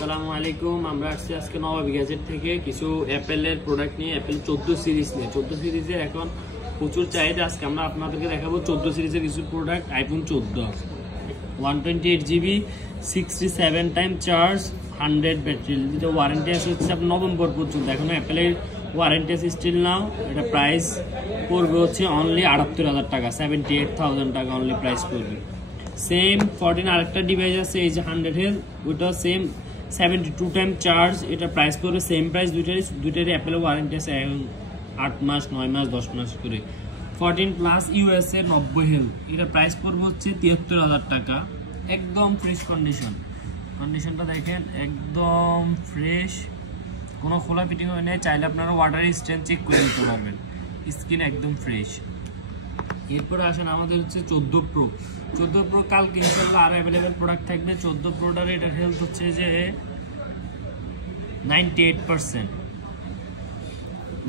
আসসালামু আলাইকুম। আমরা আসছি আজকে নবাবী গ্যাজেট থেকে কিছু অ্যাপেলের প্রোডাক্ট নিয়ে। অ্যাপেল 14 সিরিজ নিয়ে, 14 সিরিজের এখন প্রচুর চাহিদা। আজকে আমরা আপনাদেরকে দেখাবো 14 সিরিজের কিছু product. IPhone 14 128GB 67 time charge 100 battery, যেটা ওয়ারেন্টি আছে হচ্ছে আপনার নভেম্বর পর্যন্ত। এখন অ্যাপেলের ওয়ারেন্টি আছে স্টিল নাও। এটা প্রাইস পড়বে হচ্ছে অনলি 78,000 টাকা, 78,000 টাকা অনলি প্রাইস পড়বে। সেম 14 আরেকটা ডিভাইস আছে, এই যে 100 হেলথ, ওইটা সেম 72 টাইম চার্জ। এটা প্রাইস পড়বে সেম প্রাইস। দুইটারই অ্যাপেলের ওয়ারেন্টি আছে 8 মাস, 9 মাস, 10 মাস করে। 14 প্লাস ইউএসএ 90 হেলথ, এটা প্রাইস পড়বে হচ্ছে 73,000 টাকা। একদম ফ্রেশ কন্ডিশনটা দেখেন, একদম ফ্রেশ, কোনো খোলা ফিটিং হয় নাই। চাইলে আপনারা ওয়াটার স্ট্রেন্থ চেক করে নিতে পারবেন, স্কিন একদম ফ্রেশ। এরপরে আসেন আমাদের হচ্ছে 14 প্রো। কালকে ইনশাল্লাহ আর অ্যাভেলেবেল প্রোডাক্ট থাকবে। 14 প্রোটার এটার হেলথ হচ্ছে যে 98%,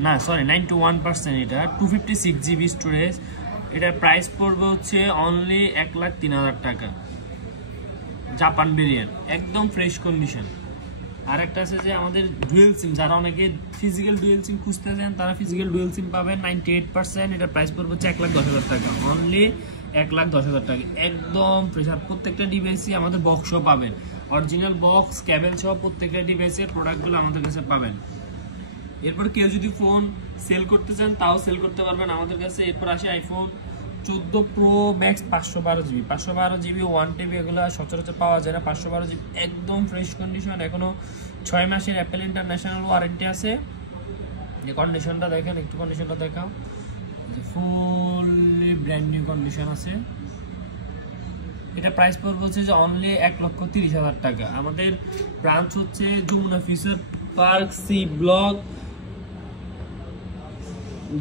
না সরি 91%। এটা 256GB স্টোরেজ। এটার প্রাইস পড়বে হচ্ছে অনলি 1,03,000 টাকা, জাপান ভেরিয়েন্ট, একদম ফ্রেশ কন্ডিশন। আর একটা আছে যে আমাদের ডুয়েল সিম, যারা অনেকে ফিজিক্যাল ডুয়েল সিম খুঁজতে চান তারা ফিজিক্যাল ডুয়েল সিম পাবেন 98%। এটা প্রাইস পড়বে হচ্ছে 1,10,000 টাকা, অনলি 1,10,000 টাকা, একদম ফ্রেশ। আর প্রত্যেকটা ডিভাইসই আমাদের বক্সও পাবেন, অরিজিনাল বক্স ক্যাবেল সহ প্রত্যেকটা ডিভাইসের প্রোডাক্টগুলো আমাদের কাছে পাবেন। এরপর কেউ যদি ফোন সেল করতে চান তাও সেল করতে পারবেন আমাদের কাছে। এরপর আসে iPhone 14 pro max 512GB 1TB, এগুলো সচরাচর পাওয়া যায় না। 512GB একদম ফ্রেশ কন্ডিশন, এখনো 6 মাসের অ্যাপেল ইন্টারন্যাশনাল ওয়ারেন্টি আছে। যে কন্ডিশনটা দেখেন, একটু কন্ডিশনটা দেখাও, ফুললি ব্র্যান্ড নিউ কন্ডিশন আছে। এটা প্রাইস পড়বে হচ্ছে যে অনলি 1,30,000 টাকা। আমাদের ব্রাঞ্চ হচ্ছে Jamuna future park, C block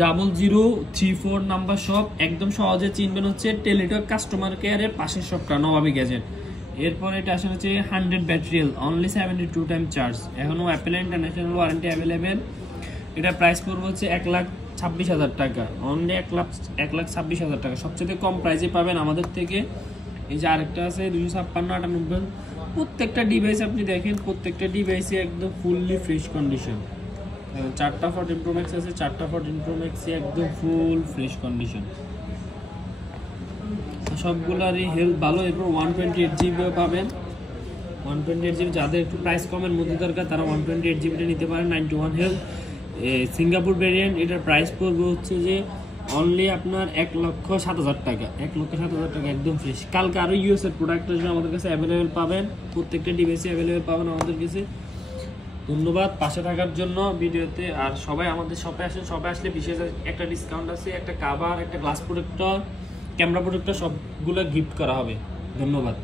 0034 number shop. একদম সহজে চিনবেন হচ্ছে টেলিটক কাস্টমার কেয়ারের পাশের শপটা, নবাবী গ্যাজেট। এরপর এটা আসলে হচ্ছে 100 ব্যাটারি, অনলি 72 টাইম চার্জ, এখনো অ্যাপেল ইন্টারন্যাশনাল ওয়ারেন্টি অ্যাভেলেবেল। এটা প্রাইস পড়বে হচ্ছে 1,26,000 টাকা, অনলি 1,26,000 টাকা। সবচেয়ে কম প্রাইসে পাবেন আমাদের থেকে। এই যে আরেকটা আছে 256-98। প্রত্যেকটা ডিভাইস আপনি দেখেন, প্রত্যেকটা ডিভাইসে একদম ফুললি ফ্রেশ কন্ডিশন। 4টা 14 Pro Max আছে, 4টা 14 Pro Max একদম ফুল ফ্রেশ কন্ডিশন, সবগুলারই হেলথ ভালো। এরপর 128GB পাবেন, 128GB। যাদের একটু প্রাইস কমের মধ্যে দরকার তারা 128GB নিতে পারেন। 91 হেলথ, সিঙ্গাপুর ভেরিয়েন্ট। এটার প্রাইস পড়বে হচ্ছে যে অনলি আপনার 1,07,000 টাকা, 1,07,000 টাকা, একদম ফ্রেশ। কালকে আরও ইউএসএর প্রোডাক্ট আসবে আমাদের কাছে অ্যাভেলেবেল পাবেন, প্রত্যেকটা ডিভাইসে অ্যাভেলেবেল পাবেন আমাদের কাছে। ধন্যবাদ পাশে থাকার জন্য ভিডিওতে। আর সবাই আমাদের শপে আসেন, শপে আসলে বিশেষ একটা ডিসকাউন্ট আছে, একটা কাভার, একটা গ্লাস প্রোটেক্টর, ক্যামেরা প্রোটেক্টর, সবগুলো গিফট করা হবে। ধন্যবাদ।